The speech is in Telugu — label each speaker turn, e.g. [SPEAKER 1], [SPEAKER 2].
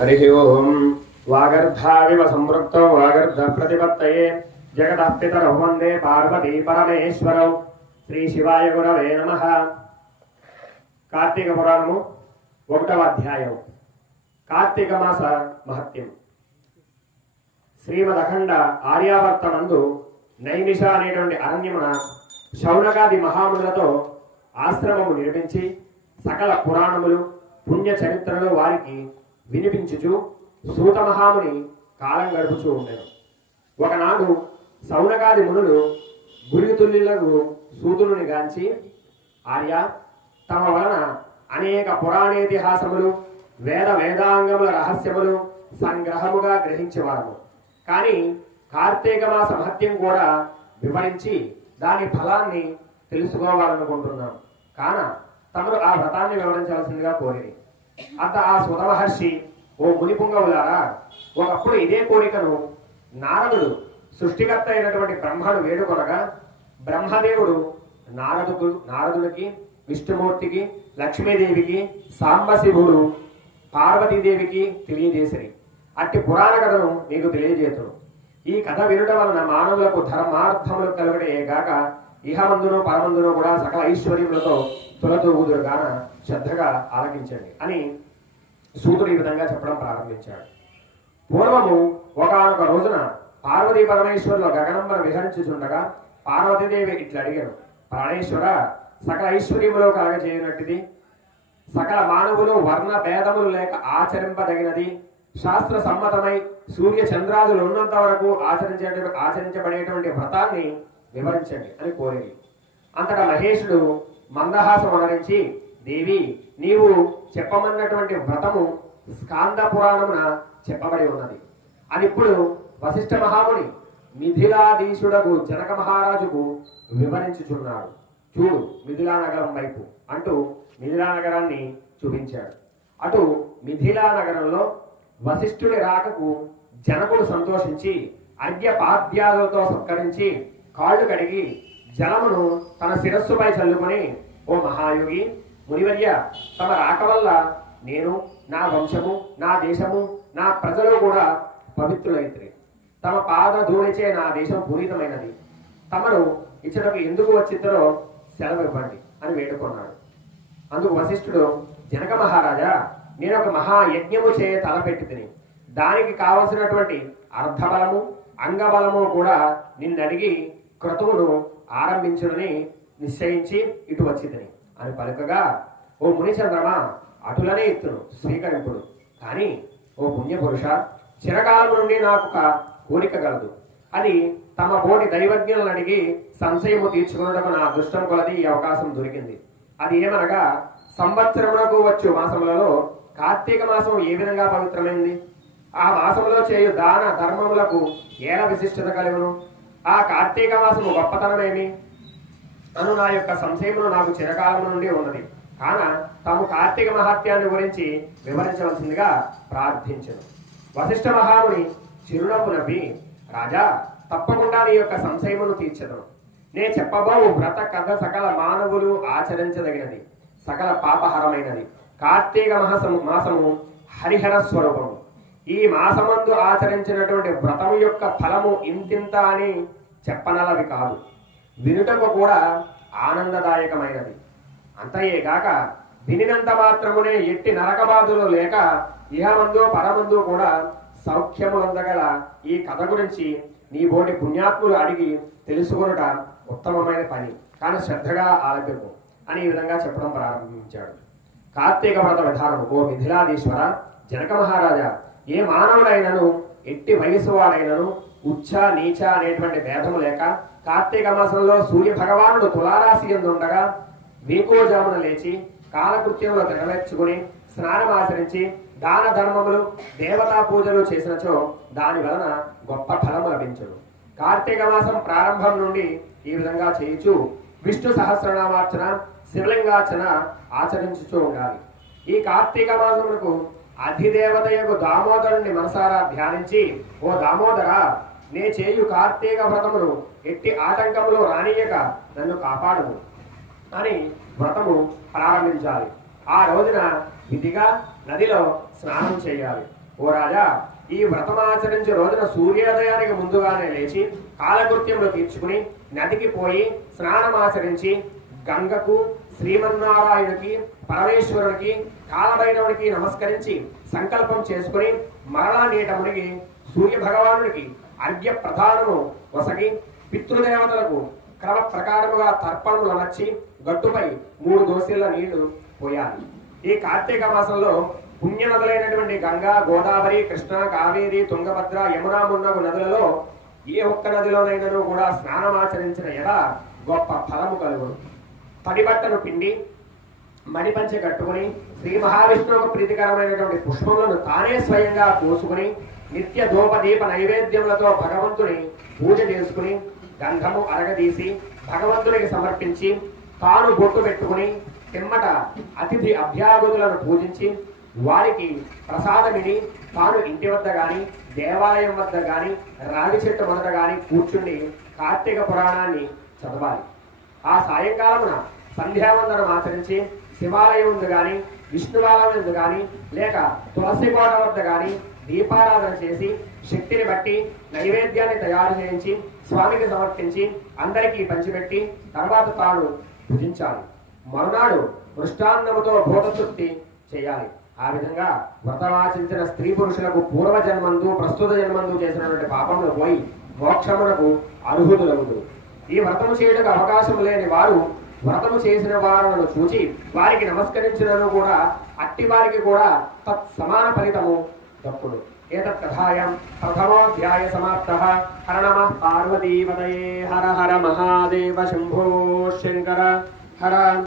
[SPEAKER 1] హరి ఓం వాగర్ధావివ సంవృక్తో వాగర్ధ ప్రతిపత్తయే జగదప్పితరౌ వందే పార్వతీ పరమేశ్వరౌ శ్రీ శివాయ గురవే నమ కార్తీక పురాణము ఒకటవ అధ్యాయం కార్తీక మాస మహత్యం. శ్రీమద్ అఖండ ఆర్యావర్తనందు నైమిష అనేటువంటి అరణ్యమున శౌనకాది మహామునులతో ఆశ్రమము నిర్మించి సకల పురాణములు పుణ్య చరిత్రలు వారికి వినిపించుచు సూత మహాముని కాలం గడుపుచూ ఉండేది ఒకనాడు సౌనకాది మునులు గురితుల్యులకు సూతుని గాంచి ఆర్య తమ వలన అనేక పురాణేతిహాసములు వేద వేదాంగముల రహస్యములు సంగ్రహముగా గ్రహించేవారము. కానీ కార్తీక మాస మహత్యం కూడా వివరించి దాని ఫలాన్ని తెలుసుకోవాలనుకుంటున్నాం. కాన తమరు ఆ వ్రతాన్ని వివరించవలసిందిగా కోరింది అంత ఆ సుత మహర్షి ఓ మునిపుంగవులారా ఒకప్పుడు ఇదే కోరికను నారదుడు సృష్టికర్త అయినటువంటి బ్రహ్మను వేడుకొనగా బ్రహ్మదేవుడు నారదుకు నారదుడికి విష్ణుమూర్తికి లక్ష్మీదేవికి సాంబశివుడు పార్వతీదేవికి తెలియజేసిరి. అట్టి పురాణ కథను మీకు తెలియజేతుడు ఈ కథ వినడం వలన మానవులకు ధర్మార్థములు కలుగడే గాక ఇహమందును పరమందును కూడా సకల ఐశ్వర్యములతో తులతూగుదురు గాన శ్రద్ధగా ఆలకించండి అని సూతుడు ఈ విధంగా చెప్పడం ప్రారంభించాడు. పూర్వము ఒకనొక రోజున పార్వతీ పరమేశ్వరులు గగనంబర విహరించుచుండగా పార్వతీదేవి ఇట్లా అడిగారు ప్రాణేశ్వర సకల ఐశ్వర్యములో కలగజేయనట్టుది. సకల మానవులు వర్ణ భేదములు లేక ఆచరింపదగినది. శాస్త్ర సమ్మతమై సూర్య చంద్రాదులు ఉన్నంత వరకు ఆచరించే ఆచరించబడేటువంటి వ్రతాన్ని వివరించండి అని కోరింది. అంతటా మహేషుడు మందహాసం అనరించి దేవి నీవు చెప్పమన్నటువంటి వ్రతము స్కాంద పురాణమున చెప్పబడి ఉన్నది. అది ఇప్పుడు వశిష్ఠ మహాముని మిథిలాధీశుడకు జనక మహారాజుకు వివరించుచున్నాడు. చూడు మిథిలా నగరం వైపు అంటూ మిథిలా నగరాన్ని చూపించాడు. అటు మిథిలా నగరంలో వశిష్ఠుడి రాకకు జనకుడు సంతోషించి అర్ఘ్య పాద్యాలతో సత్కరించి కాళ్ళు కడిగి జలమును తన శిరస్సుపై చల్లుకొని ఓ మహాయోగి మునివర్య తమ రాక వల్ల నేను నా వంశము నా దేశము నా ప్రజలు కూడా పవిత్రులైతే తమ పాద ధూళిచే నా దేశం పూరితమైనది తమను ఇచ్చటకు ఎందుకు వచ్చిద్దరో సెలవు ఇవ్వండి అని వేడుకున్నాడు. అందుకు వశిష్ఠుడు జనక మహారాజా నేను ఒక మహాయజ్ఞము చే తలపెట్టి తిని దానికి కావలసినటువంటి అర్ధబలము అంగబలము కూడా నిన్నడిగి క్రతువును ఆరంభించుడని నిశ్చయించి ఇటు వచ్చిందని అని పలుకగా ఓ మునిచంద్రమా అటులనే ఇత్తును స్వీకరింపుడు. కానీ ఓ పుణ్యపురుష చిరకాలం నుండి నాకు ఒక కోరిక గలదు. అది తమ బోటి దైవజ్ఞులను అడిగి సంశయము తీర్చుకున్నటకు నా అదృష్టం కొలది ఈ అవకాశం దొరికింది. అది ఏమనగా సంవత్సరమునకు వచ్చు మాసములలో కార్తీక మాసం ఏ విధంగా పవిత్రమైంది? ఆ మాసములో చేయు దాన ధర్మములకు ఏల విశిష్టత కలుగును? ఆ కార్తీక మాసము గొప్పతనమేమి? అను నా యొక్క సంశయమును నాకు చిరకాలం నుండి ఉన్నది. కాన తాము కార్తీక మహాత్యాన్ని గురించి వివరించవలసిందిగా ప్రార్థించను. వశిష్ఠ మహాముని చిరునవ్వు నవ్వి రాజా తప్పకుండా నీ యొక్క సంశయమును తీర్చదు నే చెప్పబోవు వ్రత కథ సకల మానవులు ఆచరించదగినది. సకల పాపహరమైనది. కార్తీక మాసము మాసము హరిహర స్వరూపము. ఈ మాసమందు ఆచరించినటువంటి వ్రతము యొక్క ఫలము ఇంతింత అని చెప్పనలవి కాదు. వినుటకు కూడా ఆనందదాయకమైనది. అంతయేగాక వినినంత మాత్రమునే ఎట్టి నరకబాధలు లేక ఇహమందు పరమందు కూడా సౌఖ్యములందగల ఈ కథ గురించి నీ బోటి పుణ్యాత్ములు అడిగి తెలుసుకొనుట ఉత్తమమైన పని. కానీ శ్రద్ధగా ఆలపిము అని ఈ విధంగా చెప్పడం ప్రారంభించాడు. కార్తీక వ్రత విధానము ఓ మిథిలాధీశ్వర జనక మహారాజా ఏ మానవుడైనను ఎట్టి వయసు వాడైనను ఉచ్చ నీచ అనేటువంటి భేదము లేక కార్తీక మాసంలో సూర్య భగవానుడు తులారాశి ఎందుండగా వీకోజామున లేచి కాలకృత్యంలో నెరవేర్చుకుని స్నానం ఆచరించి దాన ధర్మములు దేవతా పూజలు చేసినచో దాని వలన గొప్ప ఫలము లభించడు కార్తీక మాసం ప్రారంభం నుండి ఈ విధంగా చేయించు విష్ణు సహస్రనామార్చన శివలింగార్చన ఆచరించుచూ ఉండాలి. ఈ కార్తీక మాసమునకు అధిదేవతయకు దామోదరుని మనసారా ధ్యానించి ఓ దామోదర నే చేయు కార్తీక వ్రతమును ఎట్టి ఆటంకములు రానియక నన్ను కాపాడు. అని వ్రతము ప్రారంభించాలి. ఆ రోజున విధిగా నదిలో స్నానం చేయాలి. ఓ రాజా ఈ వ్రతమాచరించే రోజున సూర్యోదయానికి ముందుగానే లేచి కాలకృత్యంలో తీర్చుకుని నదికి పోయి స్నానమాచరించి గంగకు శ్రీమన్నారాయణకి పరమేశ్వరునికి కాలభైరవుడికి నమస్కరించి సంకల్పం చేసుకుని మరలా నీట మునిగి సూర్య భగవానుడికి అర్ఘ్య ప్రధానము వసగి పితృదేవతలకు క్రమ ప్రకారముగా తర్పణలు నచ్చి గట్టుపై మూడు దోసిళ్ళ నీళ్ళు పోయాలి. ఈ కార్తీక మాసంలో పుణ్య నదులైనటువంటి గంగా గోదావరి కృష్ణ కావేరి తుంగభద్ర యమున మున్నగు నదులలో ఏ ఒక్క నదిలోనైనను కూడా స్నానమాచరించిన ఎడ గొప్ప ఫలము కలుగును తడిబట్టను పిండి మణిపంచె కట్టుకుని శ్రీ మహావిష్ణువుకు ప్రీతికరమైనటువంటి పుష్పములను తానే స్వయంగా కోసుకుని నిత్య ధూపదీప నైవేద్యములతో భగవంతుని పూజ చేసుకుని గంధము అరగదీసి భగవంతునికి సమర్పించి తాను బొట్టు పెట్టుకుని పిమ్మట అతిథి అభ్యాగతులను పూజించి వారికి ప్రసాదమిని తాను ఇంటి వద్ద కానీ దేవాలయం వద్ద కానీ రాగి చెట్టు వద్ద కానీ కూర్చుండి కార్తీక పురాణాన్ని చదవాలి. ఆ సాయంకాలమున సంధ్యావందనం ఆచరించి శివాలయం ఉంది కానీ విష్ణువాలయం ఉంది కానీ లేక తులసి కోట వద్ద కానీ దీపారాధన చేసి శక్తిని బట్టి నైవేద్యాన్ని తయారు చేయించి స్వామికి సమర్పించి అందరికీ పంచిపెట్టి తర్వాత తాను భుజించాలి. మరునాడు మృష్టాన్నముతో భూతతృప్తి చేయాలి. ఆ విధంగా వ్రతమాచించిన స్త్రీ పురుషులకు పూర్వ జన్మందు ప్రస్తుత జన్మందు చేసినటువంటి పాపములు పోయి మోక్షమునకు అర్హుతులగుదురు ఈ వ్రతము చేయడానికి అవకాశం లేని వారు వ్రతము చేసిన వారులను చూచి వారికి నమస్కరించినను కూడా అట్టి వారికి కూడా తత్ సమాన ఫలితము తప్పుడు ఏతత్ కథాయం ప్రథమోధ్యాయ సమాప్త. హర నమ పార్వతీపతయే. హర హర మహాదేవ శంభో శంకర. హర